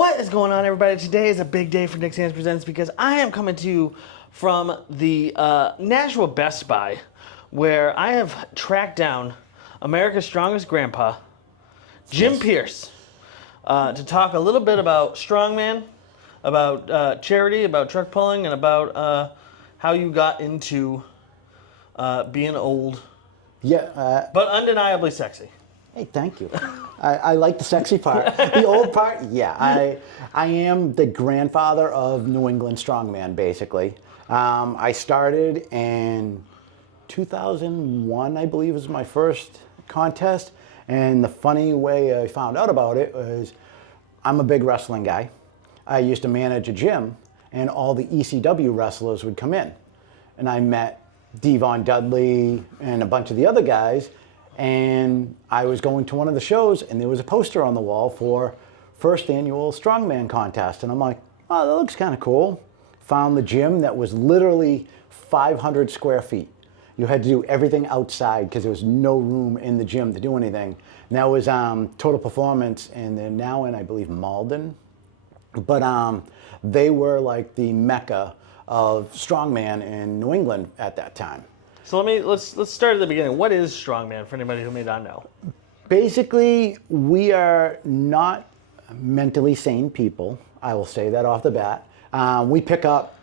What is going on, everybody? Today is a big day for Nick Sands Presents because I am coming to you from the Nashville Best Buy, where I have tracked down America's Strongest Grandpa, Jim Piecre, to talk a little bit about strongman, about charity, about truck pulling, and about how you got into being old, but undeniably sexy. Hey, thank you. I like the sexy part. The old part, yeah. I am the grandfather of New England Strongman, basically. I started in 2001, I believe, was my first contest. And the funny way I found out about it was I'm a big wrestling guy. I used to manage a gym, and all the ECW wrestlers would come in. And I met Devon Dudley and a bunch of the other guys. And I was going to one of the shows, and there was a poster on the wall for first annual strongman contest. And I'm like, oh, that looks kind of cool. Found the gym that was literally 500 square feet. You had to do everything outside because there was no room in the gym to do anything. And that was Total Performance, and they're now in, I believe, Malden. But they were like the mecca of strongman in New England at that time. So let's start at the beginning. What is strongman for anybody who may not know? Basically, we are not mentally sane people. I will say that off the bat. We pick up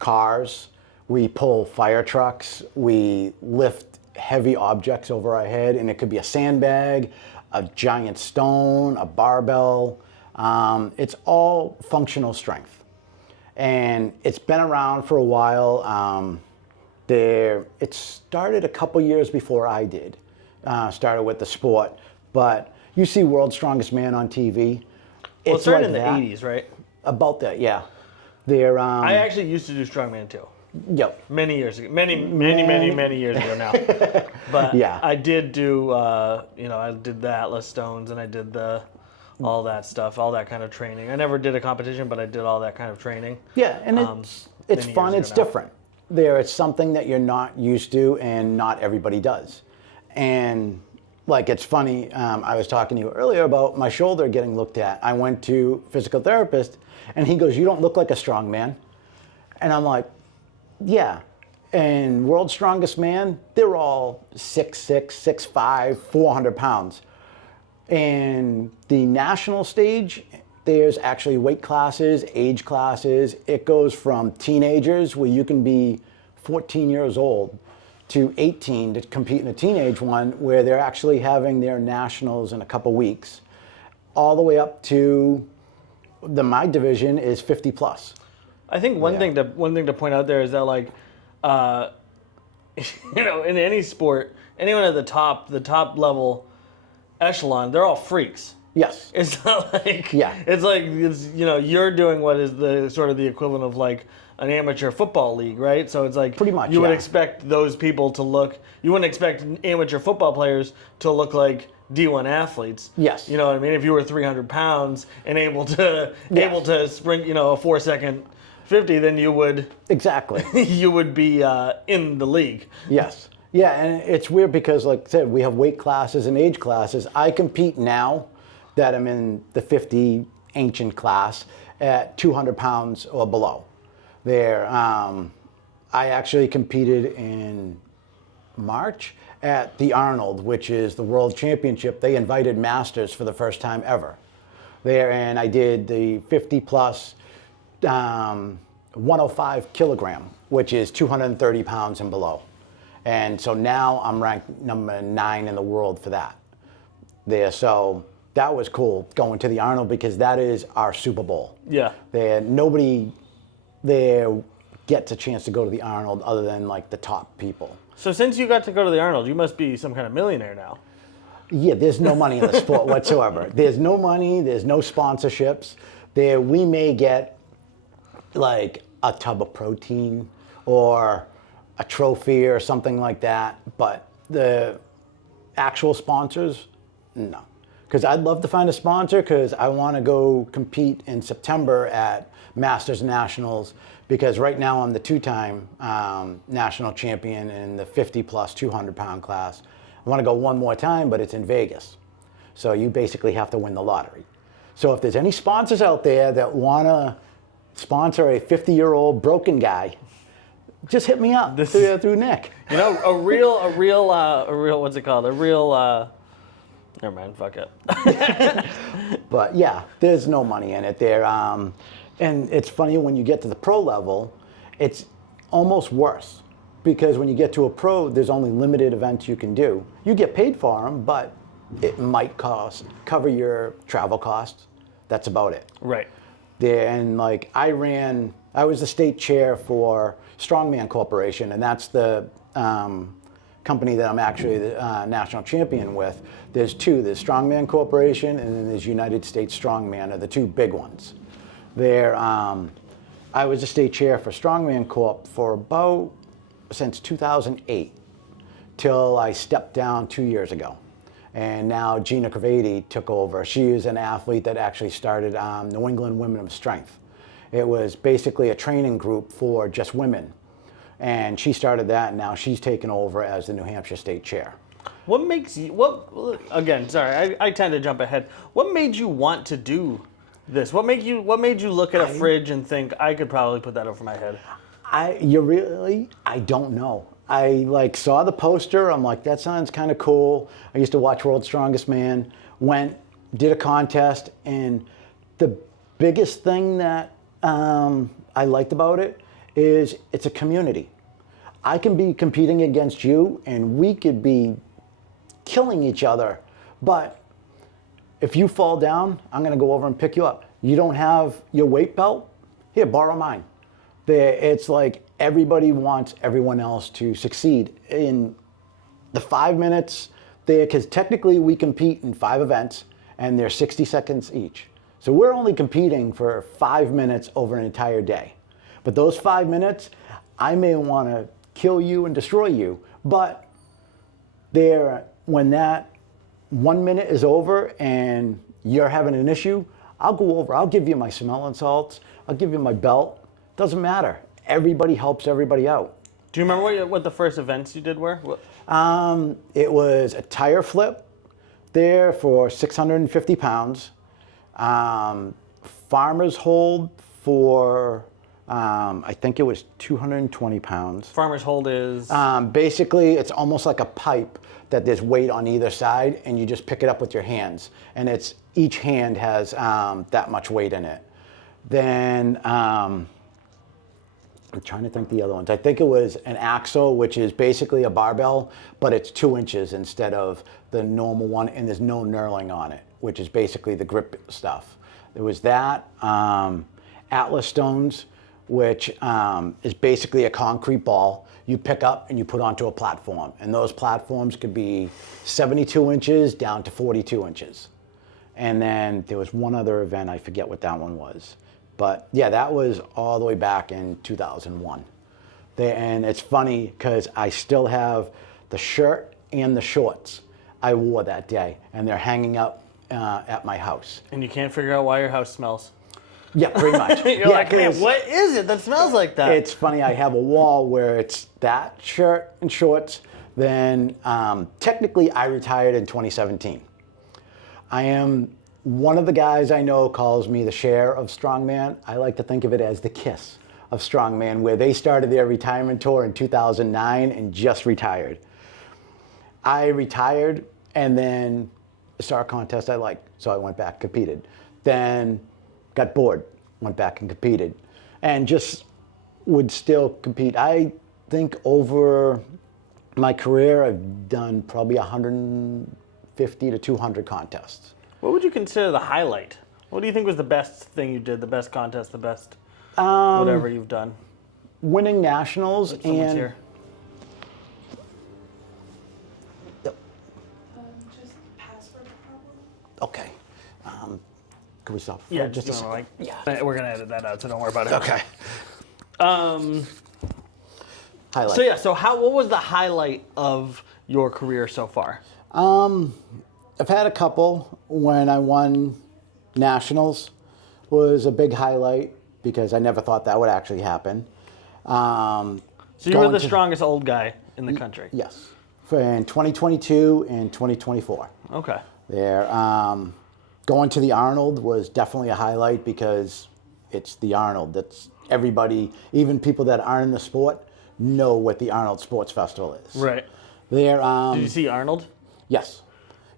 cars, we pull fire trucks, we lift heavy objects over our head, and it could be a sandbag, a giant stone, a barbell. It's all functional strength. And it's been around for a while. It started a couple years before I did. Started with the sport, but you see World's Strongest Man on TV. Well, it started in the that. 80s, right? About that, yeah. I actually used to do strongman too. Yep. Many years ago, many years ago now. But yeah. I did do, I did the Atlas Stones, and I did all that stuff, all that kind of training. I never did a competition, but I did all that kind of training. Yeah, and it's fun. It's different. It's something that you're not used to, and not everybody does. And like, it's funny, I was talking to you earlier about my shoulder getting looked at. I went to physical therapist, and he goes, "You don't look like a strong man." And I'm like, yeah. And World's Strongest Man, they're all 6'6", 6'5", 400 pounds. And the national stage, there's actually weight classes, age classes. It goes from teenagers, where you can be 14 years old, to 18 to compete in a teenage one, where they're actually having their nationals in a couple weeks, all the way up to my division is 50 plus. I think one thing to point out there is that, like, in any sport, anyone at the top level echelon, they're all freaks. Yes. It's not like, you're doing what is the sort of the equivalent of like an amateur football league, right? So it's like, pretty much, you would expect those people to look, you wouldn't expect amateur football players to look like D1 athletes. Yes. You know what I mean? If you were 300 pounds and able to sprint, a 4-second 50, then you would. Exactly. You would be in the league. Yes. Yeah, and it's weird because, like I said, we have weight classes and age classes. I compete now that I'm in the 50 ancient class at 200 pounds or below. I actually competed in March at the Arnold, which is the World Championship. They invited masters for the first time ever there, and I did the 50 plus 105 kilogram, which is 230 pounds and below. And so now I'm ranked number 9 in the world for that there. So that was cool going to the Arnold, because that is our Super Bowl. Yeah. Nobody there gets a chance to go to the Arnold other than like the top people. So since you got to go to the Arnold, you must be some kind of millionaire now. Yeah, there's no money in the sport whatsoever. There's no money, there's no sponsorships. We may get like a tub of protein or a trophy or something like that, but the actual sponsors, no. Because I'd love to find a sponsor, because I want to go compete in September at Masters Nationals, because right now I'm the 2-time national champion in the 50 plus 200 pound class. I want to go one more time, but it's in Vegas. So you basically have to win the lottery. So if there's any sponsors out there that want to sponsor a 50-year-old broken guy, just hit me up through Nick. You know, a real, what's it called? Never mind, fuck it. But yeah, there's no money in it there. And it's funny when you get to the pro level, it's almost worse. Because when you get to a pro, there's only limited events you can do. You get paid for them, but it might cover your travel costs. That's about it. Right. And like I was the state chair for Strongman Corporation, and that's the company that I'm actually the national champion with. There's two. There's Strongman Corporation, and then there's United States Strongman are the two big ones. I was the state chair for Strongman Corp for since 2008 till I stepped down 2 years ago. And now Gina Cravati took over. She is an athlete that actually started New England Women of Strength. It was basically a training group for just women. And she started that, and now she's taken over as the New Hampshire state chair. What makes you, again, sorry, I tend to jump ahead. What made you want to do this? What made you look at a fridge and think, I could probably put that over my head? I don't know. I saw the poster. I'm like, that sounds kind of cool. I used to watch World's Strongest Man. Did a contest, and the biggest thing that I liked about it is it's a community. I can be competing against you, and we could be killing each other. But if you fall down, I'm going to go over and pick you up. You don't have your weight belt? Here, borrow mine. It's like everybody wants everyone else to succeed. In the 5 minutes there, because technically we compete in 5 events, and they're 60 seconds each. So we're only competing for 5 minutes over an entire day. But those 5 minutes, I may want to kill you and destroy you. But when that 1 minute is over and you're having an issue, I'll go over. I'll give you my smelling salts. I'll give you my belt. Doesn't matter. Everybody helps everybody out. Do you remember what the first events you did were? It was a tire flip there for 650 pounds. Farmer's hold for, I think it was 220 pounds. Farmer's hold is? Basically, it's almost like a pipe that there's weight on either side, and you just pick it up with your hands. And each hand has that much weight in it. Then, I'm trying to think the other ones. I think it was an axle, which is basically a barbell, but it's 2 inches instead of the normal one, and there's no knurling on it, which is basically the grip stuff. There was that. Atlas stones, which is basically a concrete ball you pick up and you put onto a platform. And those platforms could be 72 inches down to 42 inches. And then there was one other event, I forget what that one was. But yeah, that was all the way back in 2001. And it's funny because I still have the shirt and the shorts I wore that day, and they're hanging up at my house. And you can't figure out why your house smells. Yeah, pretty much. You're like, man, what is it that smells like that? It's funny, I have a wall where it's that shirt and shorts. Then technically I retired in 2017. I am one of the guys I know calls me the Cher of Strongman. I like to think of it as the Kiss of Strongman, where they started their retirement tour in 2009 and just retired. I retired, and then saw a contest I liked, so I went back and competed. Then got bored, went back and competed, and just would still compete. I think over my career, I've done probably 150 to 200 contests. What would you consider the highlight? What do you think was the best thing you did, the best contest, the best whatever you've done? Winning nationals Someone's here. Just password problem. Okay. Can we stop? Yeah, just a second. Yeah. We're gonna edit that out, so don't worry about it. Okay. Highlight. So yeah, what was the highlight of your career so far? I've had a couple. When I won nationals was a big highlight because I never thought that would actually happen. So you were the strongest old guy in the country? Yes. In 2022 and 2024. Okay. There. Going to the Arnold was definitely a highlight because it's the Arnold. That's everybody, even people that aren't in the sport, know what the Arnold Sports Festival is. Right. There. Did you see Arnold? Yes.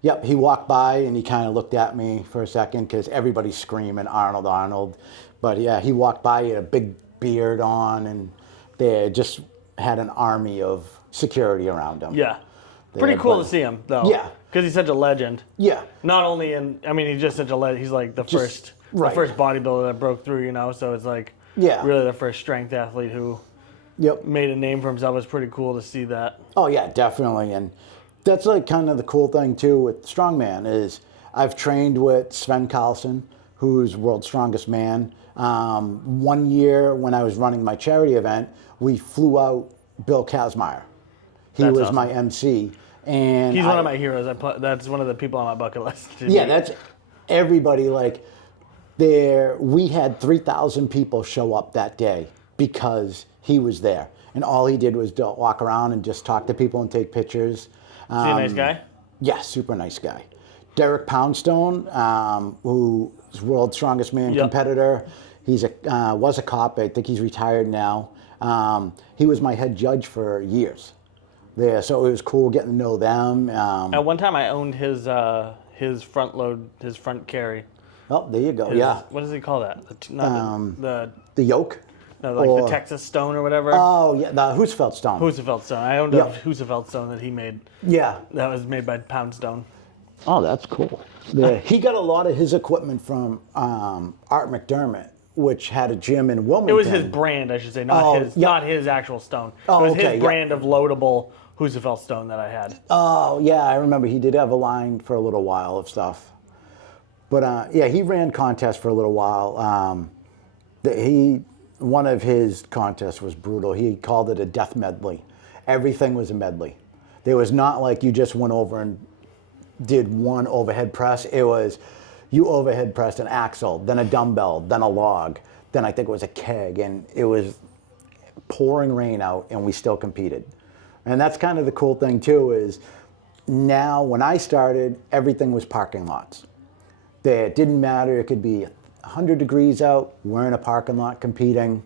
Yep. He walked by and he kind of looked at me for a second because everybody's screaming Arnold, Arnold. But yeah, he walked by, he had a big beard on, and they just had an army of security around him. Yeah. Pretty cool to see him, though. Yeah. Because he's such a legend. Yeah. Not only he's just such a legend. He's like the first bodybuilder that broke through, so it's like really the first strength athlete who made a name for himself. It's pretty cool to see that. Oh, yeah, definitely. And that's like kind of the cool thing, too, with Strongman is I've trained with Sven Carlson, who's world's strongest man. 1 year when I was running my charity event, we flew out Bill Kazmaier. He was awesome. My MC. And he's one of my heroes. That's one of the people on my bucket list. Yeah, that's everybody. Like, we had 3,000 people show up that day because he was there. And all he did was walk around and just talk to people and take pictures. Is he a nice guy? Yeah, super nice guy. Derek Poundstone, who's world's strongest man competitor. He's was a cop. I think he's retired now. He was my head judge for years. There, so it was cool getting to know them. At one time, I owned his front load, his front carry. Oh, there you go. What does he call that? The yoke. No, like the Texas Stone or whatever. Oh yeah, the Roosevelt Stone. Roosevelt Stone. I owned a Roosevelt Stone that he made. Yeah. That was made by Poundstone. Oh, that's cool. Yeah. He got a lot of his equipment from Art McDermott, which had a gym in Wilmington. It was his brand, I should say, not his actual stone. It was his brand of loadable Roosevelt Stone that I had. Oh, yeah, I remember he did have a line for a little while of stuff. But he ran contests for a little while. One of his contests was brutal. He called it a death medley. Everything was a medley. There was not like you just went over and did one overhead press. It was you overhead pressed an axle, then a dumbbell, then a log, then I think it was a keg, and it was pouring rain out, and we still competed. And that's kind of the cool thing too is now when I started, everything was parking lots. It didn't matter. It could be 100 degrees out. We're in a parking lot competing.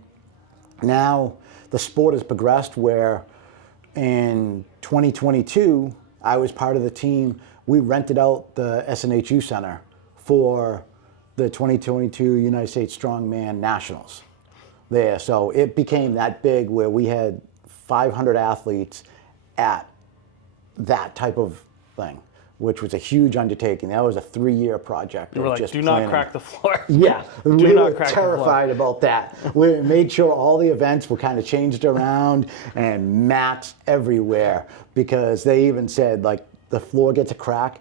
Now the sport has progressed where in 2022, I was part of the team. We rented out the SNHU Center for the 2022 United States Strongman Nationals there. So it became that big where we had 500 athletes at that type of thing, which was a huge undertaking. That was a 3-year project. You were like, do not crack the floor. Yeah, we were terrified the floor. about that. We made sure all the events were kind of changed around and mats everywhere because they even said like the floor gets a crack,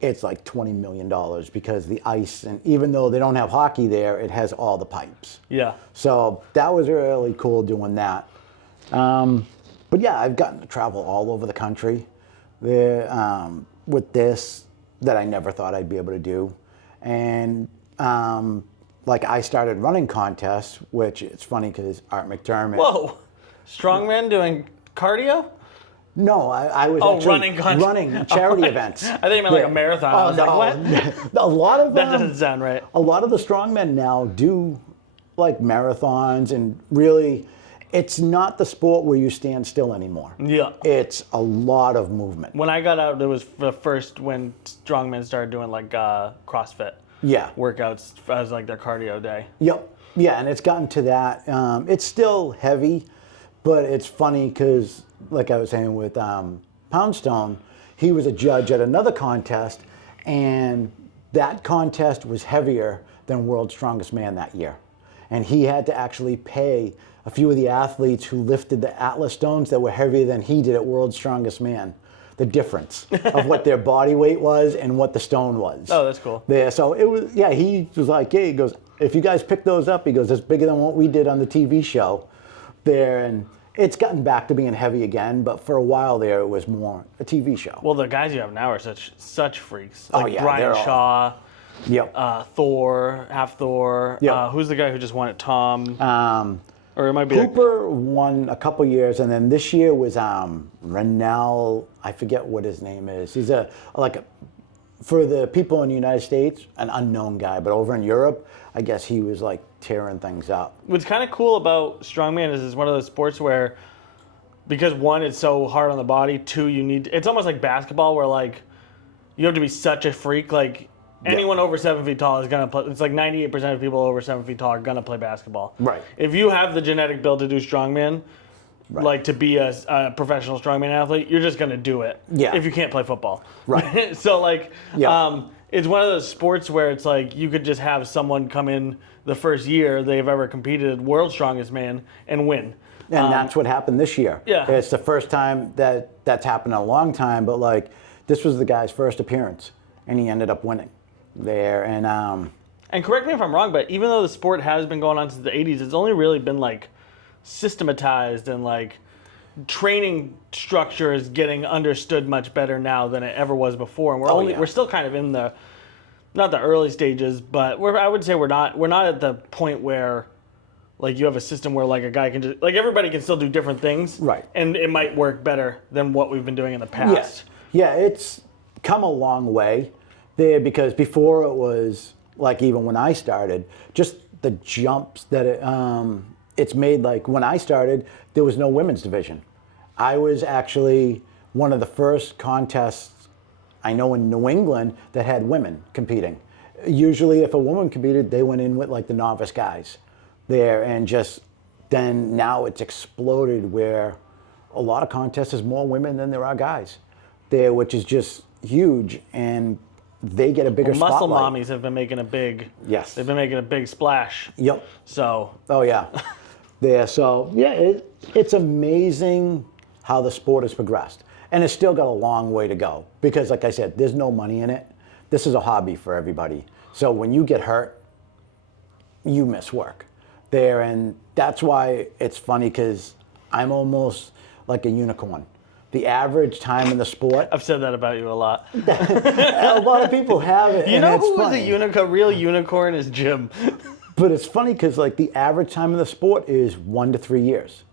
it's like $20 million because the ice, and even though they don't have hockey there, it has all the pipes. Yeah. So that was really cool doing that. But yeah, I've gotten to travel all over the country there, with this that I never thought I'd be able to do. And like I started running contests, which it's funny because Art McDermott. Whoa, strongman doing cardio? No, I was actually running charity events. I think you meant like a marathon. I was like, what? A lot of that doesn't sound right. A lot of the strongmen now do like marathons, and really, it's not the sport where you stand still anymore. Yeah. It's a lot of movement. When I got out, it was the first when strongmen started doing like CrossFit. Yeah. Workouts as like their cardio day. Yep. Yeah, and it's gotten to that. It's still heavy, but it's funny because, like I was saying with Poundstone, he was a judge at another contest, and that contest was heavier than World's Strongest Man that year. And he had to actually pay a few of the athletes who lifted the Atlas stones that were heavier than he did at World's Strongest Man, the difference of what their body weight was and what the stone was. Oh, that's cool. Yeah, so it was, yeah, he was like, hey, he goes, if you guys pick those up, he goes, it's bigger than what we did on the TV show there. And it's gotten back to being heavy again, but for a while there, it was more a TV show. Well, the guys you have now are such freaks. Like yeah, Brian Shaw, yep. Thor, half Thor. Yep. Who's the guy who just won it? Tom? Or it might be Cooper won a couple years, and then this year was Renell. I forget what his name is. He's for the people in the United States, an unknown guy, but over in Europe, I guess he was like tearing things up. What's kind of cool about strongman is it's one of those sports where, because one, it's so hard on the body. Two, it's almost like basketball where like you have to be such a freak. Like anyone over 7 feet tall is gonna play. It's like 98% of people over 7 feet tall are gonna play basketball. Right. If you have the genetic build to do strongman, like to be a professional strongman athlete, you're just gonna do it. Yeah. If you can't play football. Right. So like, Yeah. it's one of those sports where it's like you could just have someone come in the first year they've ever competed, world's strongest man, and win. And that's what happened this year. Yeah. It's the first time that's happened in a long time, but like this was the guy's first appearance, and he ended up winning there. And correct me if I'm wrong, but even though the sport has been going on since the 80s, it's only really been like systematized and like training structure is getting understood much better now than it ever was before. And we're still kind of in the, not the early stages, but I would say we're not at the point where like you have a system where like a guy can just, like everybody can still do different things. Right. And it might work better than what we've been doing in the past. Yeah, it's come a long way there, because before it was like, even when I started, just the jumps that it's made. Like when I started, there was no women's division. I was actually one of the first contests I know in New England that had women competing. Usually if a woman competed, they went in with like the novice guys there, and just then now it's exploded where a lot of contests is more women than there are guys there, which is just huge, and they get a bigger Muscle spotlight. mommies have been making a big Yes. They've been making a big splash. Yep. So Oh yeah. There. So yeah, it's amazing how the sport has progressed, and it's still got a long way to go, because like I said, there's no money in it. This is a hobby for everybody. So when you get hurt, you miss work there, and that's why it's funny, because I'm almost like a unicorn. The average time in the sport, I've said that about you a lot. a lot of people have it. You and know it's who was funny. a real unicorn is Jim. But it's funny because like the average time in the sport is 1 to 3 years.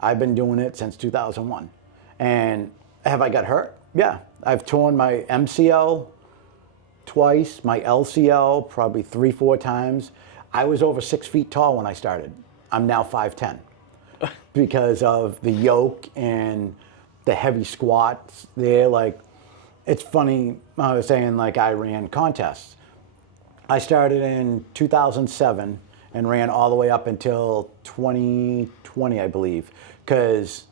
I've been doing it since 2001. And have I got hurt? Yeah. I've torn my MCL twice, my LCL probably 3-4 times. I was over 6 feet tall when I started. I'm now 5'10", because of the yoke and the heavy squats there. Like, it's funny, I was saying like I ran contests. I started in 2007 and ran all the way up until 2020, I believe, because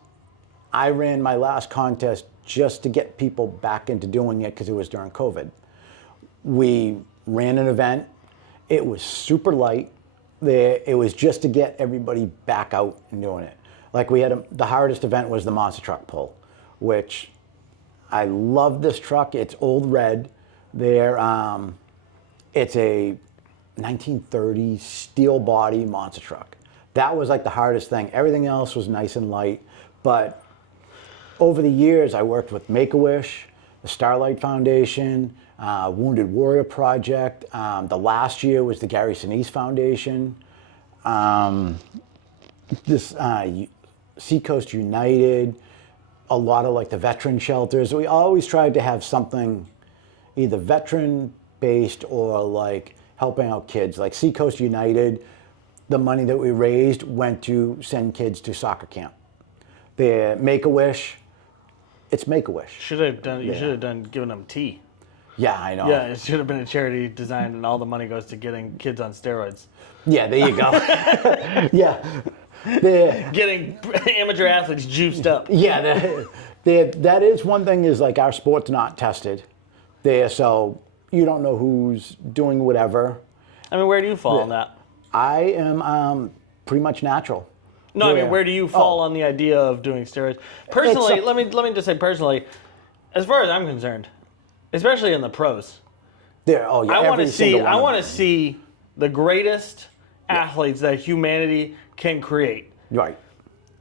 I ran my last contest just to get people back into doing it, because it was during COVID. We ran an event. It was super light. It was just to get everybody back out and doing it. Like we had the hardest event was the monster truck pull, which I love this truck. It's old red. It's a 1930s steel body monster truck. That was like the hardest thing. Everything else was nice and light. But over the years, I worked with Make-A-Wish, the Starlight Foundation, Wounded Warrior Project. The last year was the Gary Sinise Foundation. Seacoast United, a lot of like the veteran shelters. We always tried to have something either veteran-based or like helping out kids. Like Seacoast United, the money that we raised went to send kids to soccer camp. The Make-A-Wish, it's Make-A-Wish. Should have done. You should have done giving them tea. Yeah, I know. Yeah, it should have been a charity designed, and all the money goes to getting kids on steroids. Yeah, there you go. Yeah. Getting amateur athletes juiced up. Yeah, that is one thing, is like our sport's not tested there, so you don't know who's doing whatever. I mean, where do you fall on that? I am pretty much natural. No, I Yeah. mean, where do you fall on the idea of doing steroids? Personally, let me just say personally, as far as I'm concerned, especially in the pros, Yeah, I want to every single one I of want to them. see the greatest athletes that humanity can create Right.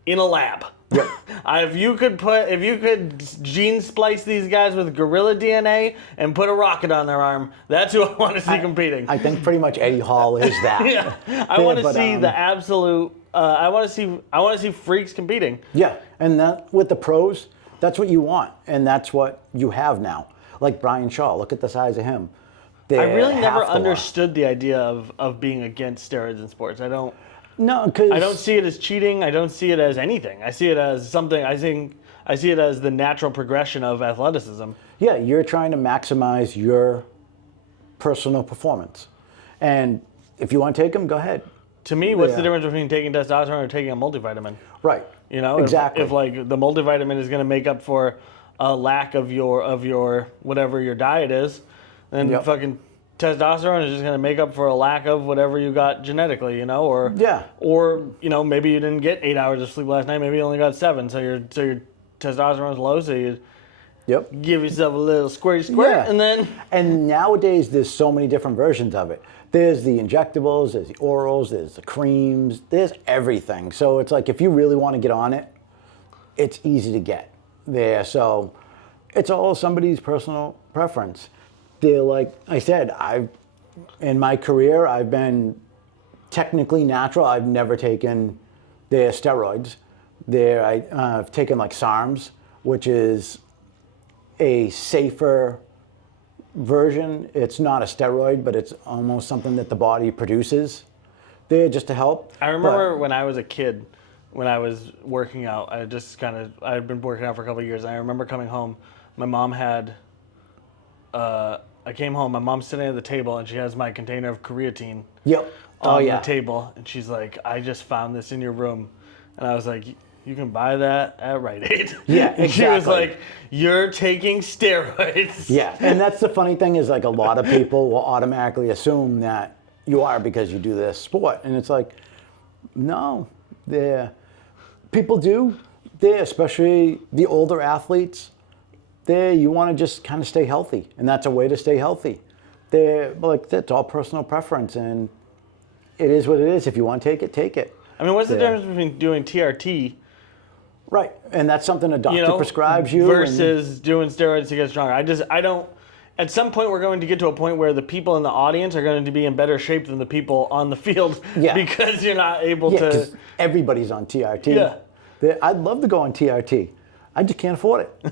in a lab. Yep. If you could gene splice these guys with gorilla DNA and put a rocket on their arm, that's who I want to see competing. I think pretty much Eddie Hall is that. Yeah, I want to but, see the absolute. I want to see freaks competing. Yeah, and that with the pros, that's what you want, and that's what you have now. like Brian Shaw. Look at the size of him. I They're really never half the understood the idea of being against steroids in sports. I don't because see it as cheating. I don't see it as anything. I see it as something. I see it as the natural progression of athleticism. Yeah, you're trying to maximize your personal performance, and if you want to take them, go ahead. To me, what's the difference between taking testosterone or taking a multivitamin? Right. You know, exactly. If like the multivitamin is going to make up for a lack of your whatever your diet is, then fucking testosterone is just going to make up for a lack of whatever you got genetically, you know, or you know, maybe you didn't get 8 hours of sleep last night, maybe you only got 7, so your testosterone's low, so you give yourself a little squirt, and then. And nowadays, there's so many different versions of it. There's the injectables, there's the orals, there's the creams, there's everything. So it's like if you really want to get on it, it's easy to get there. So it's all somebody's personal preference. They're like I said, in my career, I've been technically natural. I've never taken their steroids. I've taken like SARMs, which is a safer version. It's not a steroid, but it's almost something that the body produces there just to help. I remember when I was a kid, when I was working out, I'd been working out for a couple of years, and I remember coming home, my mom had, I came home, my mom's sitting at the table, and she has my container of creatine on the table, and she's like, I just found this in your room. And I was like, you can buy that at Rite Aid. Yeah, and she was like, you're taking steroids. Yeah, and that's the funny thing is like a lot of people will automatically assume that you are because you do this sport. And it's like, no, people do. Especially the older athletes, you want to just kind of stay healthy. And that's a way to stay healthy. That's all personal preference. And it is what it is. If you want to take it, take it. I mean, what's the difference between doing TRT? Right, and that's something a doctor prescribes you. Versus doing steroids to get stronger. I don't, at some point we're going to get to a point where the people in the audience are going to be in better shape than the people on the field because you're not able to. 'Cause everybody's on TRT. Yeah. I'd love to go on TRT. I just can't afford it.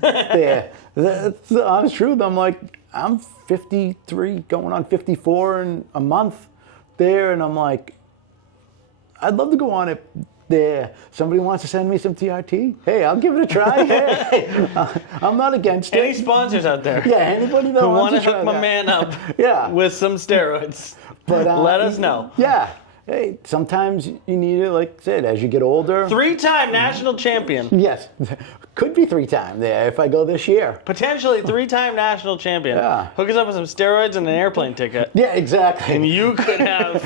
That's the honest truth. I'm like, I'm 53, going on 54 in a month there, and I'm like, I'd love to go on it there. Somebody wants to send me some TRT? Hey, I'll give it a try. Hey, I'm not against it. Any sponsors out there? Yeah, anybody that wants to try hook my man up with some steroids, but let us know. Yeah. Hey, sometimes you need it, like I said, as you get older. 3-time national champion. Yes. Could be 3-time there if I go this year. Potentially 3-time national champion. Yeah. Hook us up with some steroids and an airplane ticket. Yeah, exactly. And you could have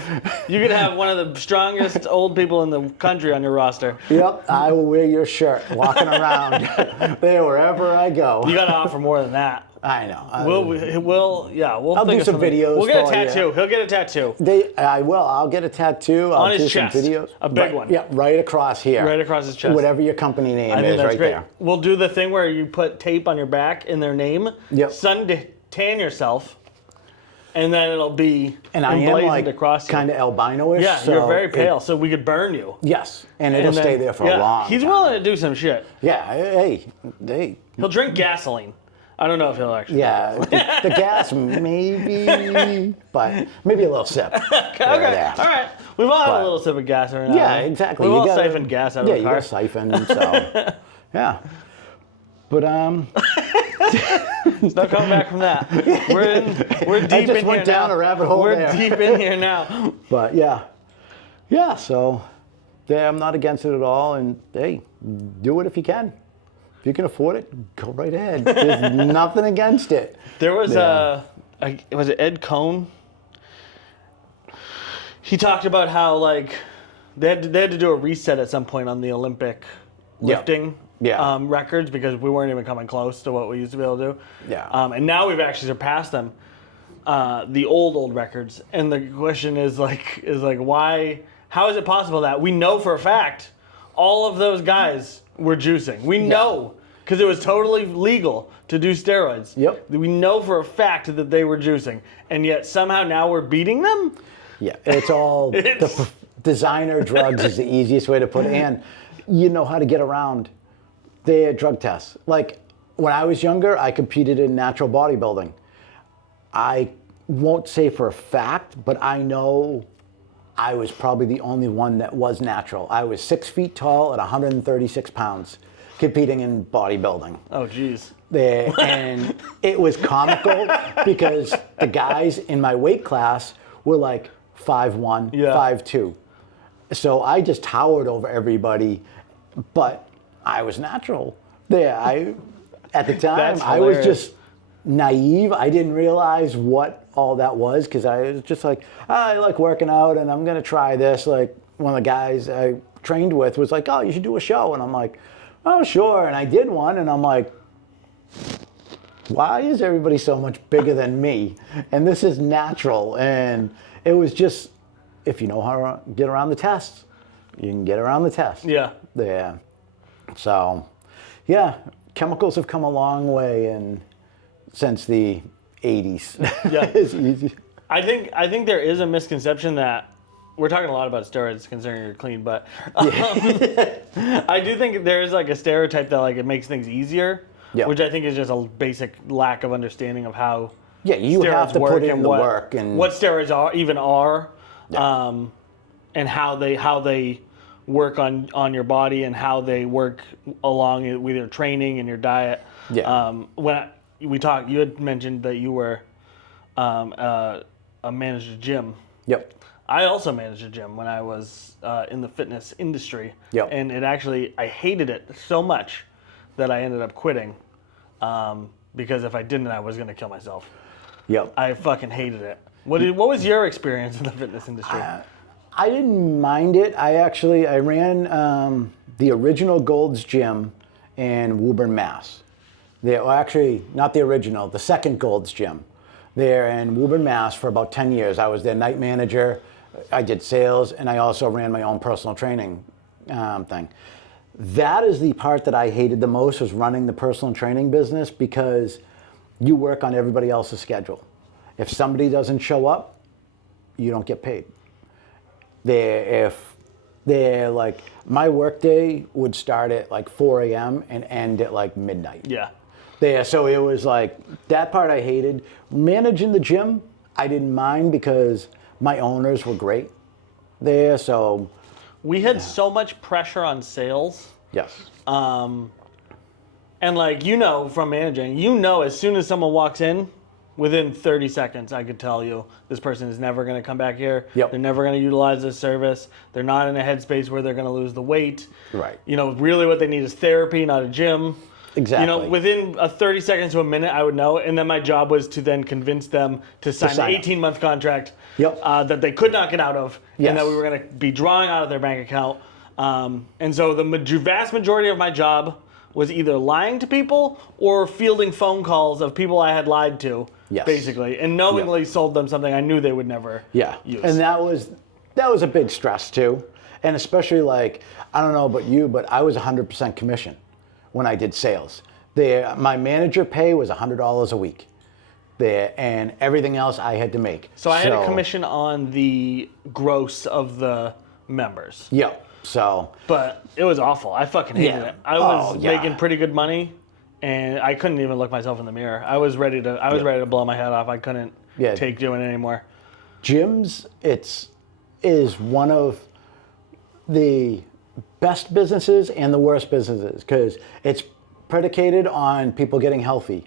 one of the strongest old people in the country on your roster. Yep, I will wear your shirt walking around there wherever I go. You got to offer more than that. I know. We'll I'll do some videos. We'll get a tattoo. He'll get a tattoo. I will. I'll get a tattoo. I'll on his do chest. Some videos. A big one. Yeah, right across here. Right across his chest. Whatever your company name I think is, that's right great. there. We'll do the thing where you put tape on your back in their name. Yep. Tan yourself, and then it'll be emblazoned across you. Kind of albino-ish. Yeah, so you're very pale, so we could burn you. Yes, and it'll stay there for a long time. He's willing to do some shit. Yeah, hey. He'll drink gasoline. I don't know if he'll actually. Yeah, the gas maybe, but maybe a little sip. Okay, all right. We've all had a little sip of gas right now. Yeah, exactly. We've all siphoned gas out of the car. Yeah, you got to siphon, so, yeah. But, It's not coming back from that. We're deep in here now. I just went down a rabbit hole there. We're deep in here now. But, so, I'm not against it at all, and, hey, do it if you can. If you can afford it, go right ahead. There's nothing against it. There was was it Ed Cohn? He talked about how like they had to do a reset at some point on the Olympic lifting records because we weren't even coming close to what we used to be able to do. Yeah. And now we've actually surpassed them, the old records. And the question is why? How is it possible that we know for a fact all of those guys were juicing? We know. Because it was totally legal to do steroids. Yep. We know for a fact that they were juicing. And yet somehow now we're beating them? Yeah, it's all the designer drugs is the easiest way to put it. And you know how to get around their drug tests. Like, when I was younger, I competed in natural bodybuilding. I won't say for a fact, but I know I was probably the only one that was natural. I was 6 feet tall at 136 pounds competing in bodybuilding. Oh, geez. And it was comical because the guys in my weight class were like 5'1", 5'2". So I just towered over everybody, but I was natural. At the time, I was just naive. I didn't realize what all that was because I was just like, I like working out and I'm going to try this. Like one of the guys I trained with was like, oh, you should do a show. And I'm like, oh, sure. And I did one and I'm like, why is everybody so much bigger than me? And this is natural. And it was just, if you know how to get around the tests, you can get around the test. Yeah. Yeah. So, yeah, chemicals have come a long way since the 80s. Yeah. It's easy. I think there is a misconception that we're talking a lot about steroids considering you're clean, but I do think there is like a stereotype that like it makes things easier, which I think is just a basic lack of understanding of how you steroids have to work put in and the what, work and what steroids are, and how they work on your body and how they work along with your training and your diet. Yeah. When we talked, you had mentioned that you were managed a gym. Yep. I also managed a gym when I was in the fitness industry. Yep. And I hated it so much that I ended up quitting because if I didn't, I was going to kill myself. Yep. I fucking hated it. What was your experience in the fitness industry? I didn't mind it. I ran the original Gold's Gym in Woburn, Mass. Actually, not the original, the second Gold's Gym. There in Woburn, Mass for about 10 years. I was their night manager. I did sales, and I also ran my own personal training thing. That is the part that I hated the most, was running the personal training business, because you work on everybody else's schedule. If somebody doesn't show up, you don't get paid. My work day would start at like 4 a.m. and end at like midnight. Yeah. So it was like, that part I hated. Managing the gym, I didn't mind because my owners were great there, so. We had so much pressure on sales. Yes. And like, from managing, as soon as someone walks in, within 30 seconds, I could tell you this person is never going to come back here. Yep. They're never going to utilize this service. They're not in a headspace where they're going to lose the weight. Right. Really what they need is therapy, not a gym. Exactly. Within a 30 seconds to a minute, I would know. And then my job was to then convince them to sign an 18-month contract that they could not get out of, and that we were going to be drawing out of their bank account. And so the vast majority of my job was either lying to people or fielding phone calls of people I had lied to, basically, and knowingly sold them something I knew they would never use. And that was a big stress too. And especially like, I don't know about you, but I was 100% commission when I did sales. My manager pay was $100 a week. And everything else I had to make. So I had a commission on the gross of the members. Yep. So. But it was awful. I fucking hated it. I was making pretty good money, and I couldn't even look myself in the mirror. I was ready to blow my head off. I couldn't take doing it anymore. Gyms, is one of the best businesses and the worst businesses, because it's predicated on people getting healthy.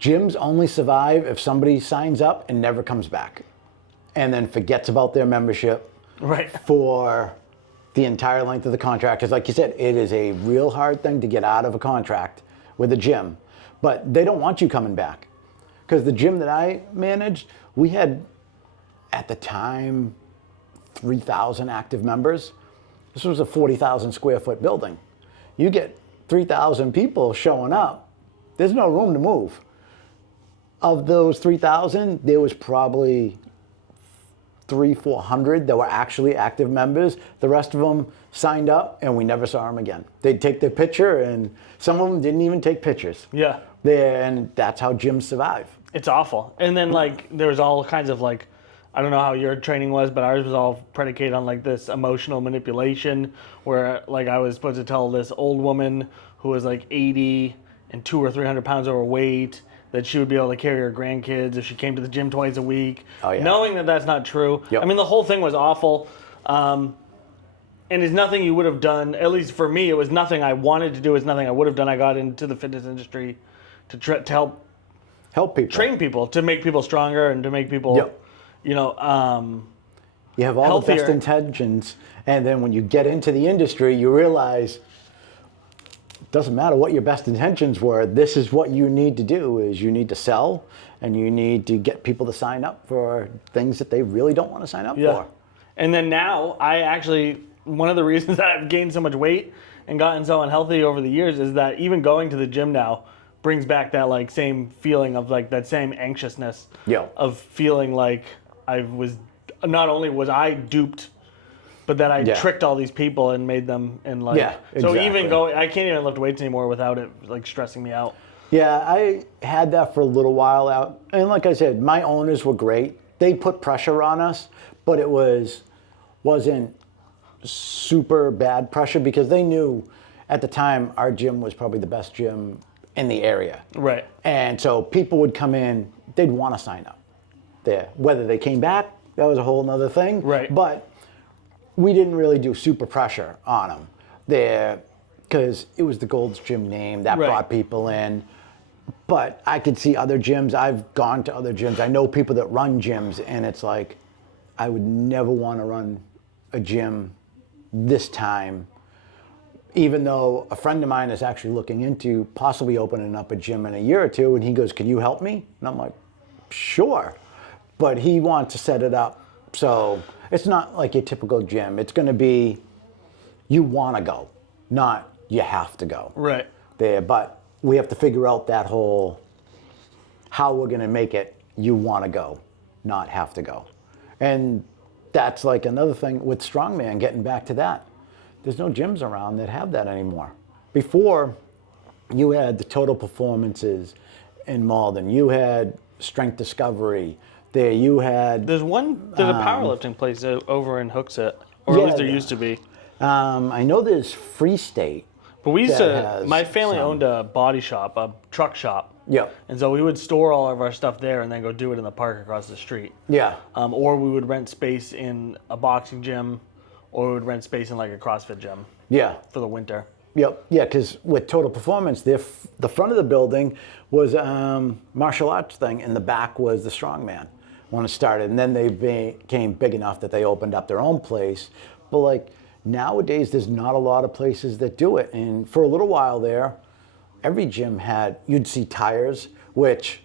Gyms only survive if somebody signs up and never comes back, and then forgets about their membership for the entire length of the contract. Because like you said, it is a real hard thing to get out of a contract with a gym, but they don't want you coming back. Because the gym that I managed, we had, at the time, 3,000 active members. This was a 40,000 square foot building. You get 3,000 people showing up, there's no room to move. Of those 3,000, there was probably 300-400 that were actually active members. The rest of them signed up, and we never saw them again. They'd take their picture, and some of them didn't even take pictures. Yeah. And that's how gyms survive. It's awful. And then there was all kinds of I don't know how your training was, but ours was all predicated on this emotional manipulation, where I was supposed to tell this old woman who was 80 and 200 or 300 pounds overweight, that she would be able to carry her grandkids if she came to the gym twice a week. Oh, yeah. Knowing that that's not true. Yep. I mean, the whole thing was awful. And it's nothing you would have done, at least for me, it was nothing I wanted to do. It's nothing I would have done. I got into the fitness industry to help people. train people, to make people stronger and to make people, Yep. you know, You have all healthier. the best intentions, and then when you get into the industry, you realize it doesn't matter what your best intentions were. This is what you need to do: is you need to sell, and you need to get people to sign up for things that they really don't want to sign up for. And then now, one of the reasons that I've gained so much weight and gotten so unhealthy over the years is that even going to the gym now brings back that like same feeling of like that same anxiousness Yeah. of feeling like not only was I duped, but that I tricked all these people and made them so exactly. even I can't even lift weights anymore without it like stressing me out. Yeah, I had that for a little while out. And like I said, my owners were great. They put pressure on us, but it wasn't super bad pressure because they knew at the time our gym was probably the best gym in the area. Right. And so people would come in, they'd want to sign up there. Whether they came back, that was a whole nother thing. Right. But we didn't really do super pressure on them there because it was the Gold's Gym name that brought people in. But I could see other gyms. I've gone to other gyms. I know people that run gyms, and it's like, I would never want to run a gym this time, even though a friend of mine is actually looking into possibly opening up a gym in a year or two, and he goes, "Can you help me?" And I'm like, "Sure." But he wants to set it up so it's not like your typical gym. It's going to be you want to go, not you have to go. Right. There, but we have to figure out that whole how we're going to make it you want to go, not have to go. And that's like another thing with Strongman, getting back to that. There's no gyms around that have that anymore. Before, you had the Total Performances in Malden. You had Strength Discovery. There you had... There's a powerlifting place over in Hooksett, or at least there used to be. I know there's Free State. But we used to, my family owned a body shop, a truck shop. Yeah. And so we would store all of our stuff there and then go do it in the park across the street. Yeah. Or we would rent space in a boxing gym, or we would rent space in like a CrossFit gym. Yeah. For the winter. Yep. Yeah, because with Total Performance, the front of the building was martial arts thing, and the back was the Strongman when it started. And then they became big enough that they opened up their own place. But like nowadays, there's not a lot of places that do it. And for a little while there, every gym you'd see tires, which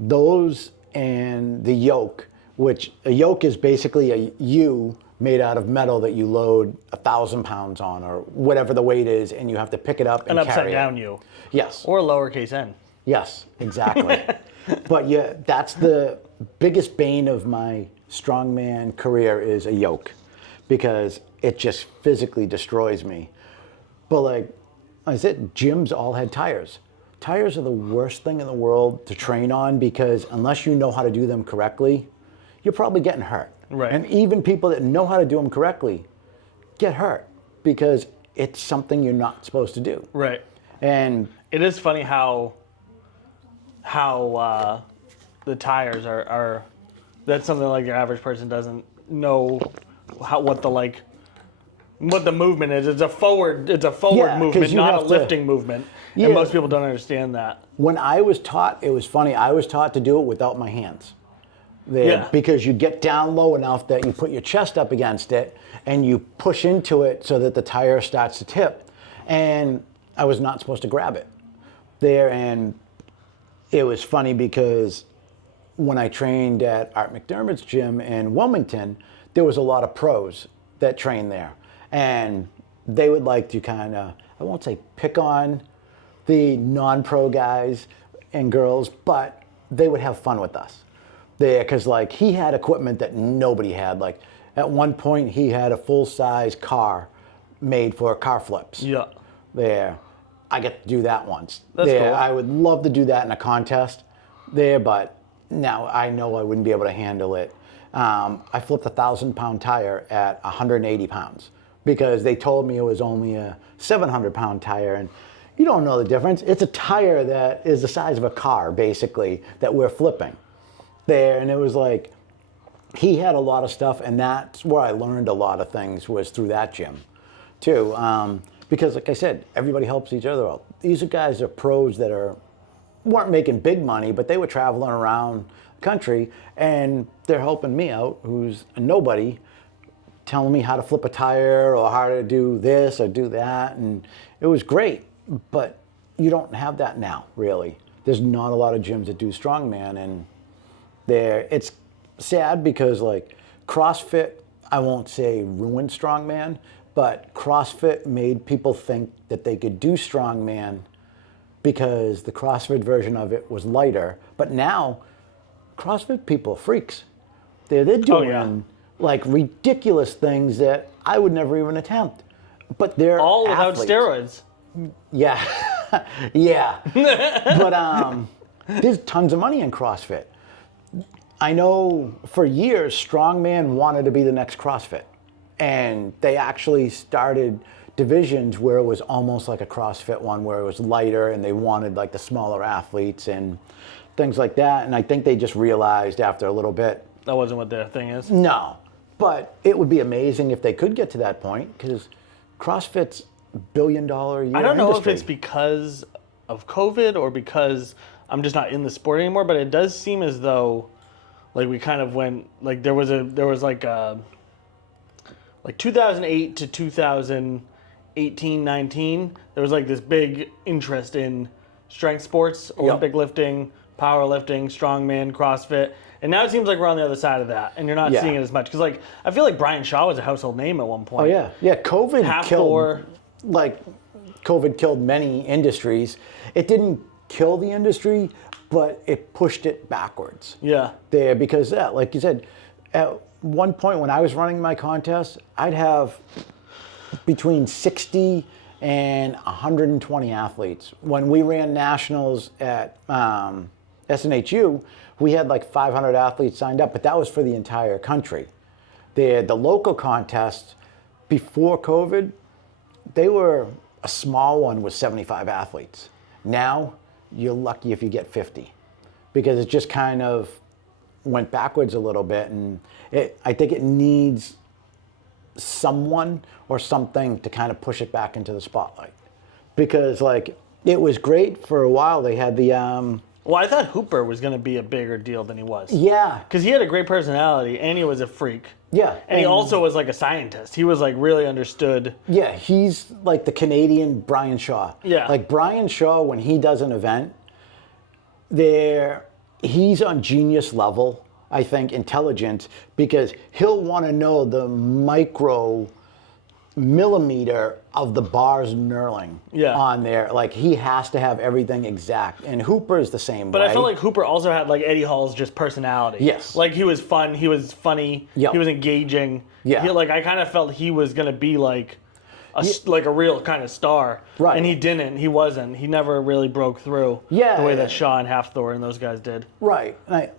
those and the yoke, which a yoke is basically a U made out of metal that you load 1,000 pounds on or whatever the weight is, and you have to pick it up and An carry upside down U. Yes. Or lowercase n. Yes, exactly. But yeah, that's the biggest bane of my strongman career is a yoke, because it just physically destroys me. But like I said, gyms all had tires. Tires are the worst thing in the world to train on, because unless you know how to do them correctly, you're probably getting hurt. Right. And even people that know how to do them correctly get hurt because it's something you're not supposed to do. Right. And it is funny how the tires are that's something like your average person doesn't know what the movement is. It's a forward movement, not a lifting movement. Yeah. And most people don't understand that. When I was taught, it was funny, I was taught to do it without my hands. Because you get down low enough that you put your chest up against it and you push into it so that the tire starts to tip. And I was not supposed to grab it there. And it was funny because when I trained at Art McDermott's gym in Wilmington, there was a lot of pros that trained there. And they would like to kind of, I won't say pick on the non-pro guys and girls, but they would have fun with us there, because like he had equipment that nobody had. Like at one point he had a full-size car made for car flips. Yeah. There. I get to do that once. That's there. cool. I would love to do that in a contest there, but now I know I wouldn't be able to handle it. I flipped a 1,000-pound tire at 180 pounds because they told me it was only a 700-pound tire. And You don't know the difference. It's a tire that is the size of a car, basically, that we're flipping there. And it was like, he had a lot of stuff, and that's where I learned a lot of things, was through that gym, too. Because, like I said, everybody helps each other out. These are guys are pros that weren't making big money, but they were traveling around the country, and they're helping me out, who's a nobody, telling me how to flip a tire or how to do this or do that, and it was great. But you don't have that now, really. There's not a lot of gyms that do strongman, and it's sad because, like, CrossFit, I won't say ruined strongman, but CrossFit made people think that they could do strongman because the CrossFit version of it was lighter. But now, CrossFit people are freaks. They're doing like ridiculous things that I would never even attempt. But they're all without athletes. steroids. Yeah, yeah. But there's tons of money in CrossFit. I know for years, strongman wanted to be the next CrossFit. And they actually started divisions where it was almost like a CrossFit one, where it was lighter, and they wanted like the smaller athletes and things like that. And I think they just realized after a little bit. That wasn't what their thing is? No. But it would be amazing if they could get to that point, because CrossFit's $1 billion a year I don't know industry. if it's because of COVID or because I'm just not in the sport anymore, but it does seem as though like we kind of went, like there was like 2008 to 2018, 19, there was like this big interest in strength sports, Olympic lifting, powerlifting, strongman, CrossFit. And now it seems like we're on the other side of that, and you're not seeing it as much. Because, like, I feel like Brian Shaw was a household name at one point. Oh, yeah. Yeah, COVID Hathor. COVID killed many industries. It didn't kill the industry, but it pushed it backwards. Yeah. There, because, like you said, at one point when I was running my contest, I'd have between 60 and 120 athletes. When we ran nationals at SNHU, we had like 500 athletes signed up, but that was for the entire country. The local contests before COVID, they were a small one with 75 athletes. Now, you're lucky if you get 50, because it just kind of went backwards a little bit, and I think it needs someone or something to kind of push it back into the spotlight. Because, like, it was great for a while. They had the Well, I thought Hooper was going to be a bigger deal than he was. yeah. Because he had a great personality, and he was a freak. Yeah. And he also was like a scientist. He was like really understood. Yeah, he's like the Canadian Brian Shaw. Yeah. Like Brian Shaw, when he does an event, he's on genius level, I think, intelligence, because he'll want to know the micro millimeter of the bars knurling on there. Like, he has to have everything exact. And Hooper is the same But way. I feel like Hooper also had like Eddie Hall's just personality. Yes. Like, he was fun, he was funny, Yep. he was engaging. Yeah. Like, I kind of felt he was going to be like a real kind of star. Right. And he didn't. He wasn't. He never really broke through Yeah. the way that Shaw and Hathor and those guys did. Right.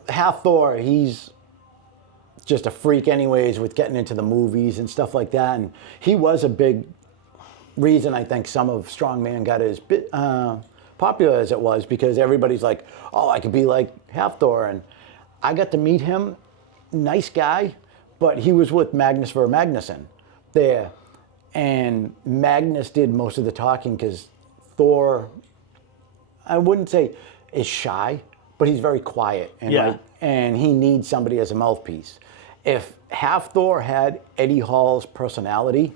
Hathor, he's just a freak anyways with getting into the movies and stuff like that. And he was a big reason, I think, some of Strongman got as popular as it was, because everybody's like, oh, I could be like Hathor. And I got to meet him. Nice guy, but he was with Magnus ver Magnusson there. And Magnus did most of the talking, because Thor, I wouldn't say is shy, but he's very quiet. And, and he needs somebody as a mouthpiece. If Hathor had Eddie Hall's personality,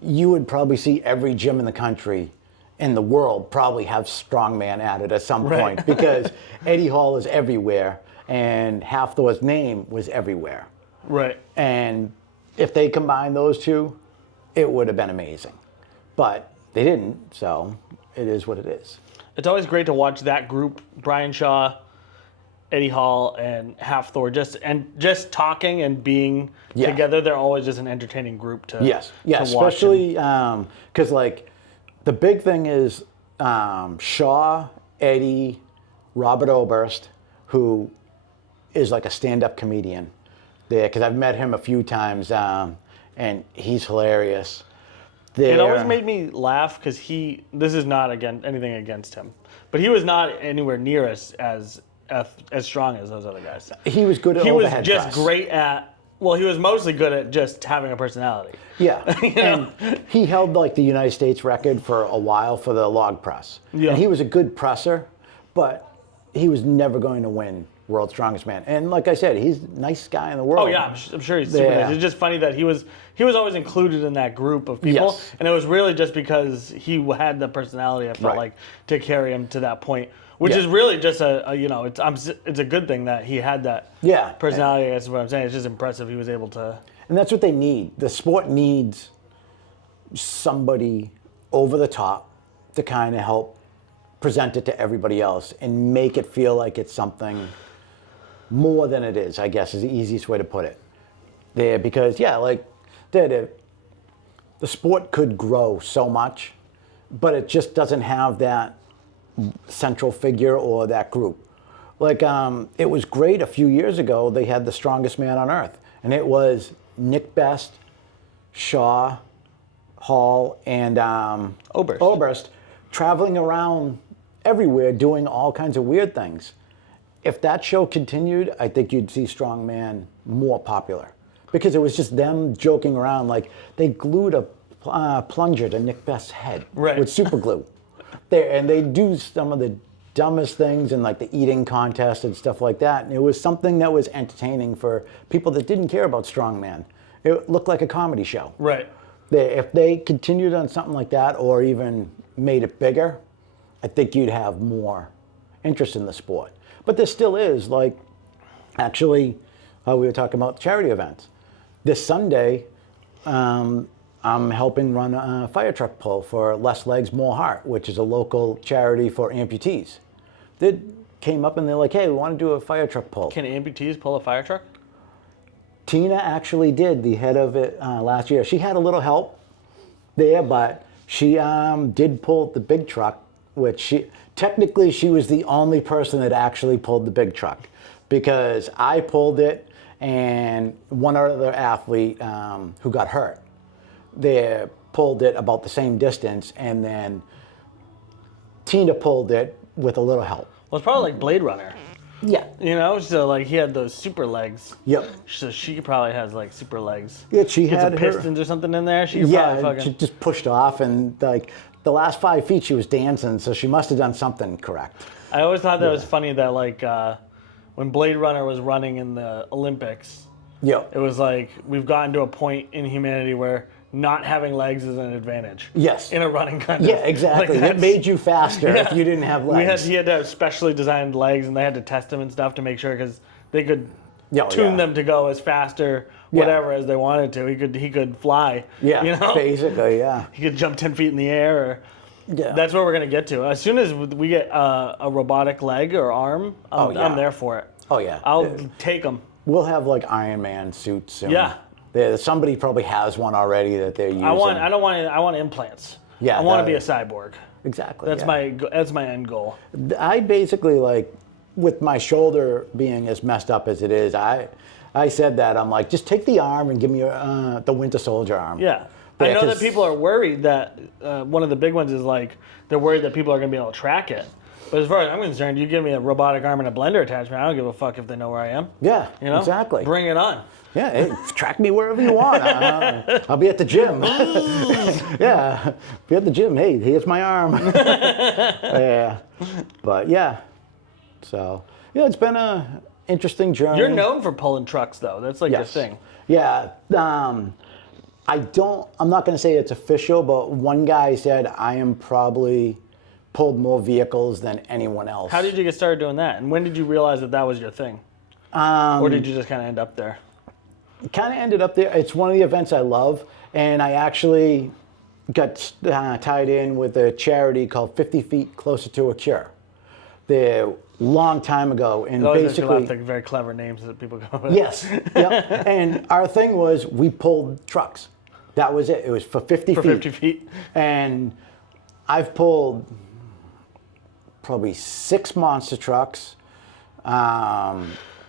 you would probably see every gym in the country, in the world, probably have strongman added at some point, because Eddie Hall is everywhere, and Hathor's name was everywhere. Right. And if they combined those two, it would have been amazing. But they didn't, so it is what it is. It's always great to watch that group, Brian Shaw, Eddie Hall, and Hathor, just talking and being together. They're always just an entertaining group to to watch. Especially because like the big thing is Shaw, Eddie, Robert Oberst, who is like a stand-up comedian there, because I've met him a few times, and he's hilarious. It always made me laugh because this is not anything against him, but he was not anywhere near as strong as those other guys. He was good at He was overhead just press. great at, well, he was mostly good at just having a personality. Yeah, You know? and he held like the United States record for a while for the log press. Yeah. And he was a good presser, but he was never going to win World's Strongest Man. And like I said, he's the nicest guy in the world. Oh yeah, I'm sure he's super Yeah. nice. It's just funny that he was always included in that group of people, Yes. and it was really just because he had the personality. I felt Right. like to carry him to that point, which Yeah. is really just it's a good thing that he had that Yeah. personality. That's what I'm saying. It's just impressive he was able to. And that's what they need. The sport needs somebody over the top to kind of help present it to everybody else and make it feel like it's something more than it is, I guess, is the easiest way to put it. There, because the sport could grow so much, but it just doesn't have that central figure or that group. Like, it was great a few years ago, they had the strongest man on earth, and it was Nick Best, Shaw, Hall, and Oberst traveling around everywhere doing all kinds of weird things. If that show continued, I think you'd see Strongman more popular because it was just them joking around. Like they glued a plunger to Nick Best's head with super glue. And they do some of the dumbest things and like the eating contest and stuff like that. And it was something that was entertaining for people that didn't care about Strongman. It looked like a comedy show. Right. If they continued on something like that or even made it bigger, I think you'd have more interest in the sport. But there still is, like, actually, we were talking about charity events. This Sunday, I'm helping run a fire truck pull for Less Legs, More Heart, which is a local charity for amputees. They came up and they're like, hey, we want to do a fire truck pull. Can amputees pull a fire truck? Tina actually did, the head of it, last year. She had a little help there, but she did pull the big truck, which technically she was the only person that actually pulled the big truck because I pulled it and one other athlete who got hurt, they pulled it about the same distance and then Tina pulled it with a little help. Well, it's probably like Blade Runner. Yeah. You know, so like he had those super legs. Yep. So she probably has like super legs. Yeah, she Get had some her pistons or something in there. She could probably fucking. she just pushed off and like the last 5 feet she was dancing, so she must have done something correct. I always thought that was funny that like when Blade Runner was running in the Olympics, Yep. it was like we've gotten to a point in humanity where not having legs is an advantage. Yes. In a running contest. Yeah, exactly. Like, It made you faster if you didn't have legs. He had to have specially designed legs, and they had to test them and stuff to make sure because they could Oh, tune yeah. them to go as fast or whatever as they wanted to. He could fly. Yeah, you know? basically, yeah. He could jump 10 feet in the air. Or, Yeah. That's what we're gonna get to. As soon as we get a robotic leg or arm, I'm there for it. Oh, yeah. I'll take them. We'll have like Iron Man suits soon. Yeah. Somebody probably has one already that they're using. I want implants. Yeah, I want to be a cyborg. Exactly. That's my end goal. I basically like, with my shoulder being as messed up as it is, I said that I'm like, just take the arm and give me the Winter Soldier arm. Yeah. I know that people are worried that one of the big ones is like they're worried that people are going to be able to track it. But as far as I'm concerned, you give me a robotic arm and a blender attachment, I don't give a fuck if they know where I am. Yeah, You know? exactly. Bring it on. Yeah, hey, track me wherever you want. I'll be at the gym. Yeah, be at the gym. Hey, here's my arm. Yeah, but yeah. So yeah, it's been a interesting journey. You're known for pulling trucks, though. That's like your thing. Yeah. I'm not going to say it's official, but one guy said I am probably pulled more vehicles than anyone else. How did you get started doing that? And when did you realize that was your thing? Or did you just kind of end up there? Kind of ended up there. It's one of the events I love, and I actually got tied in with a charity called 50 Feet Closer to a Cure. They're long time ago, and Those basically, are like very clever names that people go with. yes, yep. And our thing was we pulled trucks. That was it. It was for 50 For feet. 50 feet. And I've pulled probably 6 monster trucks,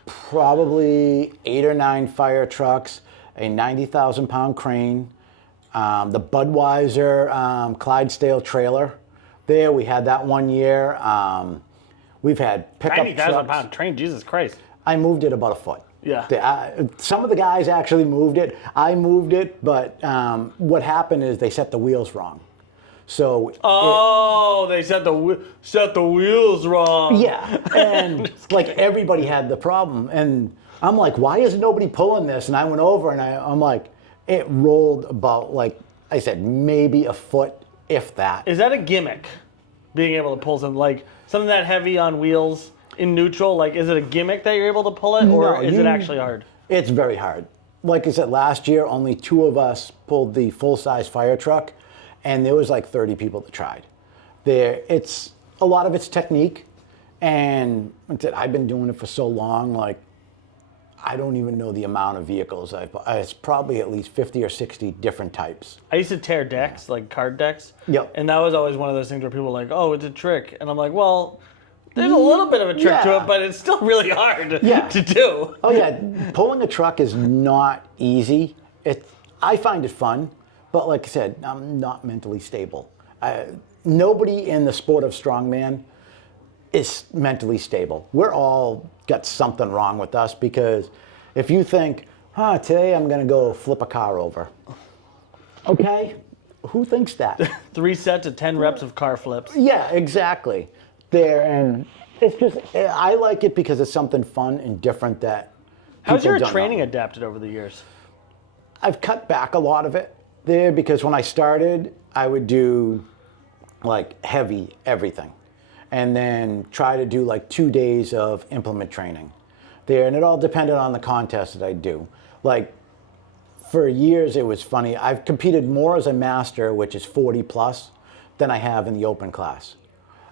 probably 8 or 9 fire trucks, a 90,000 pound crane, The Budweiser Clydesdale trailer. There, we had that one year. We've had pickup 90,000 trucks. pound train, Jesus Christ. I moved it about a foot. Yeah. Some of the guys actually moved it. I moved it, but what happened is they set the wheels wrong. So they set the wheels wrong. yeah, and like everybody had the problem, and I'm like, why is nobody pulling this? And I went over, and I'm like, it rolled about, like I said, maybe a foot, if that. Is that a gimmick? Being able to pull something that heavy on wheels in neutral? Like, is it a gimmick that you're able to pull it, or No, is it actually hard? It's very hard. Like I said, last year, only 2 of us pulled the full-size fire truck, and there was like 30 people that tried. It's a lot of it's technique, and like I said, I've been doing it for so long, like, I don't even know the amount of vehicles it's probably at least 50 or 60 different types. I used to tear decks, like card decks. Yep. And that was always one of those things where people were like, oh, it's a trick. And I'm like, well, there's a little bit of a trick to Yeah. it, but it's still really hard Yeah. to do. Oh yeah, pulling a truck is not easy. I find it fun, but like I said, I'm not mentally stable. Nobody in the sport of strongman is mentally stable. We're all got something wrong with us, because if you think, today I'm gonna go flip a car over. Okay, who thinks that? 3 sets of 10 reps of car flips. Yeah, exactly. And it's just, I like it because it's something fun and different that How's people your don't training know. adapted over the years? I've cut back a lot of it there, because when I started, I would do like heavy everything, and then try to do like 2 days of implement training there, and it all depended on the contest that I do. Like for years, it was funny. I've competed more as a master, which is 40 plus, than I have in the open class.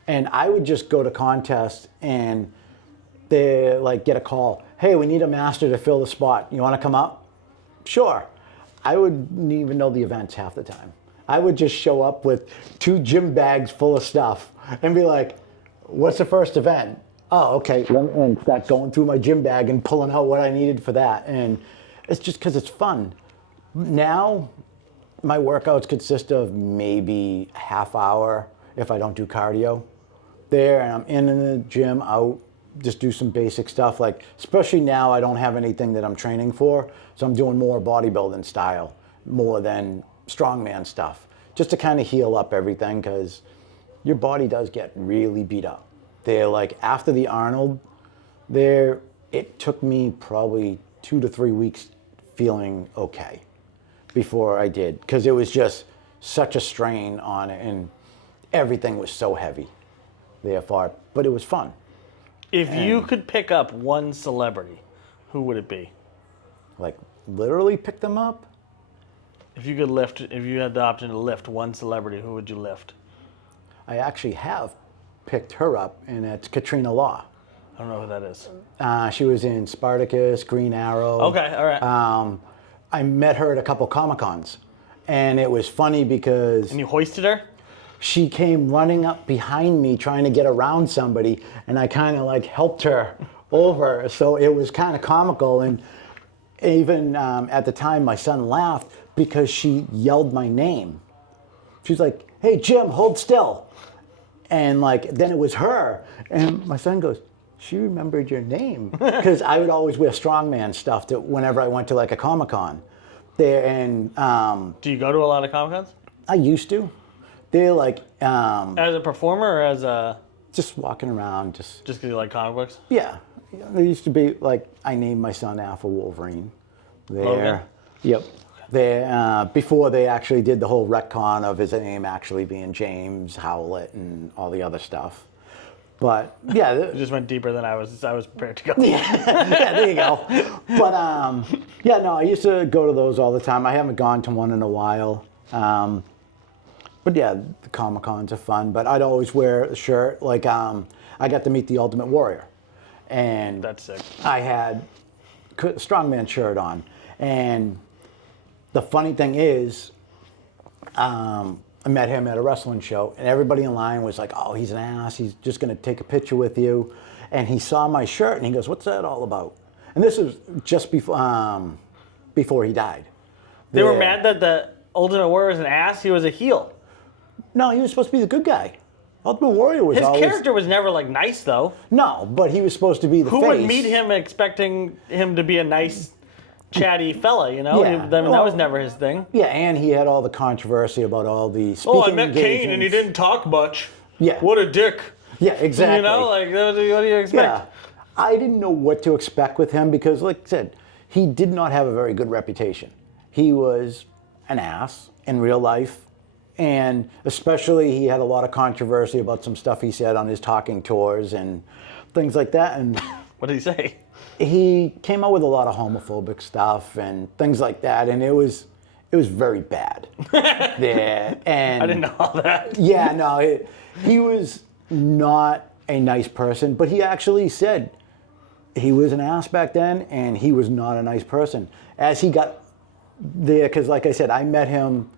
And I would just go to contests, and they like get a call, hey, we need a master to fill the spot. You want to come up? Sure. I wouldn't even know the events half the time. I would just show up with 2 gym bags full of stuff and be like, what's the first event? Oh, okay. And start going through my gym bag and pulling out what I needed for that. And it's just because it's fun. Now, my workouts consist of maybe a half hour if I don't do cardio there, and I'm in the gym, out, just do some basic stuff. Like, especially now, I don't have anything that I'm training for, so I'm doing more bodybuilding style, more than strongman stuff, just to kind of heal up everything, because your body does get really beat up. They're like, after the Arnold, it took me probably 2 to 3 weeks feeling okay before I did, because it was just such a strain on it, and everything was so heavy. Therefore, but it was fun. If you could pick up one celebrity, who would it be? Like, literally pick them up. If you had the option to lift one celebrity, who would you lift? I actually have picked her up, and it's Katrina Law. I don't know who that is. She was in Spartacus, Green Arrow. Okay, all right. I met her at a couple Comic-Cons, and it was funny because And you hoisted her? she came running up behind me trying to get around somebody, and I kind of like helped her over. So it was kind of comical, and even at the time my son laughed because she yelled my name. She's like, hey Jim, hold still. And like, then it was her, and my son goes, she remembered your name. Because I would always wear strongman stuff whenever I went to like a Comic-Con there, and Do you go to a lot of Comic-Cons? I used to. They're like, As a performer or as a... just walking around, Just because you like comic books? yeah. There used to be like, I named my son after Wolverine. There. Logan? Yep. There. Before they actually did the whole retcon of his name actually being James Howlett and all the other stuff. But yeah, It just went deeper than I was prepared to go. yeah, there you go. But yeah, no, I used to go to those all the time. I haven't gone to one in a while. But yeah, the Comic-Cons are fun. But I'd always wear a shirt. Like, I got to meet the Ultimate Warrior. And That's sick. I had a strongman shirt on. And the funny thing is, I met him at a wrestling show, and everybody in line was like, oh, he's an ass. He's just going to take a picture with you. And he saw my shirt, and he goes, what's that all about? And this was just before he died. They were mad that the Ultimate Warrior was an ass. He was a heel. No, he was supposed to be the good guy. Ultimate Warrior was His always... character was never like nice though. No, but he was supposed to be the Who face. would meet him expecting him to be a nice, chatty fella? You know, Yeah. I mean, that was never his thing. Yeah, and he had all the controversy about all the speaking Oh, I met Kane and he engagements. didn't talk much. Yeah. What a dick. Yeah, exactly. You know, like what do you expect? Yeah. I didn't know what to expect with him because, like I said, he did not have a very good reputation. He was an ass in real life, and especially he had a lot of controversy about some stuff he said on his talking tours and things like that. And What did he say? he came out with a lot of homophobic stuff and things like that, and it was very bad. Yeah, and I didn't know all that. yeah, no, he was not a nice person, but he actually said he was an ass back then, and he was not a nice person. As he got there, because like I said, I met him,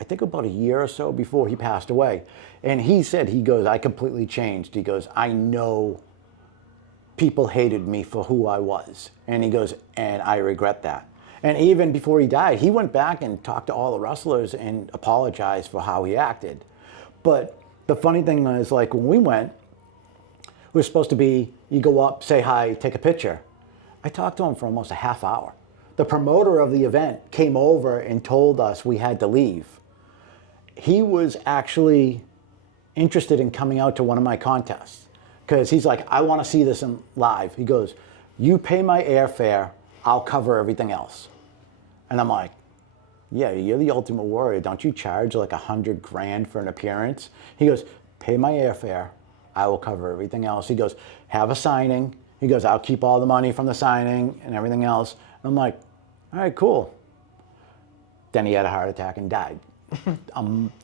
I think about a year or so before he passed away, and he said, he goes, I completely changed. He goes, I know people hated me for who I was, and he goes, and I regret that. And even before he died, he went back and talked to all the wrestlers and apologized for how he acted. But the funny thing is, like, when we went, it was supposed to be, you go up, say hi, take a picture. I talked to him for almost a half hour. The promoter of the event came over and told us we had to leave. He was actually interested in coming out to one of my contests because he's like, I want to see this in live. He goes, you pay my airfare, I'll cover everything else. And I'm like, yeah, you're the Ultimate Warrior. Don't you charge like $100 grand for an appearance? He goes, pay my airfare, I will cover everything else. He goes, have a signing. He goes, I'll keep all the money from the signing and everything else. And I'm like, all right, cool. Then he had a heart attack and died.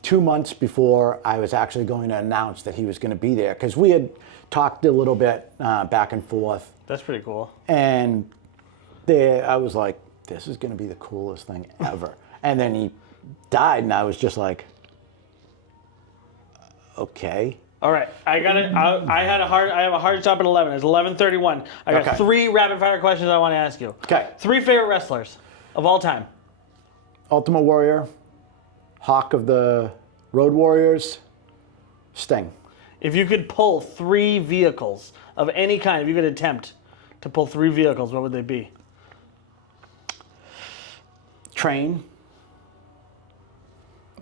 2 months before I was actually going to announce that he was going to be there, because we had talked a little bit back and forth. That's pretty cool. And there, I was like, this is going to be the coolest thing ever. And then he died, and I was just like, okay. All right, I got it. I have a hard stop at 11. It's 11:31. I got Okay. 3 rapid fire questions I want to ask you. Okay. 3 favorite wrestlers of all time. Ultimate Warrior, Hawk of the Road Warriors, Sting. If you could pull 3 vehicles of any kind, if you could attempt to pull 3 vehicles, what would they be? Train.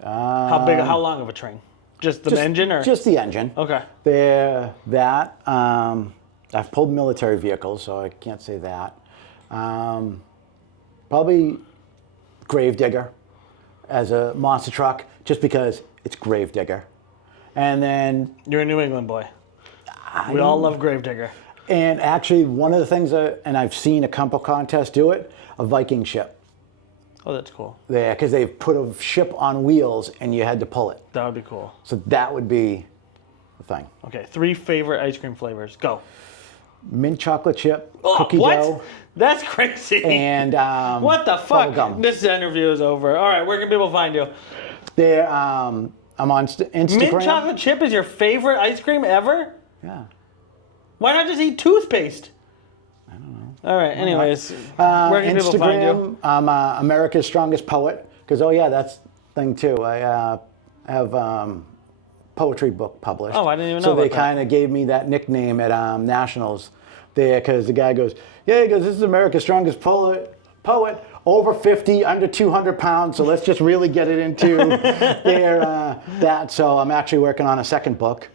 How long of a train? Just the engine, or Just the engine. okay? That. I've pulled military vehicles, so I can't say that. Probably Gravedigger as a monster truck, just because it's Gravedigger. And then You're a New England boy. We all love Gravedigger. And actually, one of the things and I've seen a couple contests do it, a Viking ship. Oh, that's cool. There, because they've put a ship on wheels and you had to pull it. That would be cool. So that would be the thing. Okay, 3 favorite ice cream flavors. Go. Mint chocolate chip, Oh, cookie what? dough, That's crazy. and What the fuck? bubblegum. This interview is over. All right, where can people find you? There, I'm on Instagram. Mint chocolate chip is your favorite ice cream ever? Yeah. Why not just eat toothpaste? I don't know. All right, anyways, where can people find you? Instagram, I'm America's Strongest Poet, because, oh yeah, that's the thing too. I have poetry book published. Oh, I didn't even know So about they that. kind of gave me that nickname at Nationals there, because the guy goes, yeah, he goes, this is America's Strongest Poet, over 50, under 200 pounds, so let's just really get it into that. So I'm actually working on a second book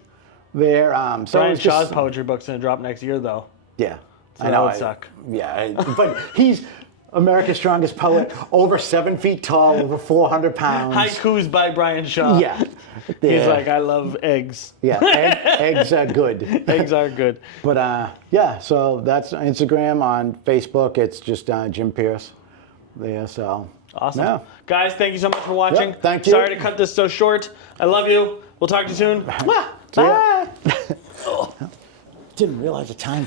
there. So Brian it's Shaw's just, poetry book's gonna drop next year, though. yeah. So that would suck. Yeah, but he's America's Strongest Poet, over 7 feet tall, over 400 pounds. Haikus by Brian Shaw. Yeah. He's like, I love eggs. Yeah, eggs are good. Eggs are good. But yeah, so that's Instagram. On Facebook, it's just Jim Piecre there, so. Awesome. Yeah. Guys, thank you so much for watching. Yep, thank you. Sorry to cut this so short. I love you. We'll talk to you soon. Mwah. See ya. Bye. Didn't realize the time.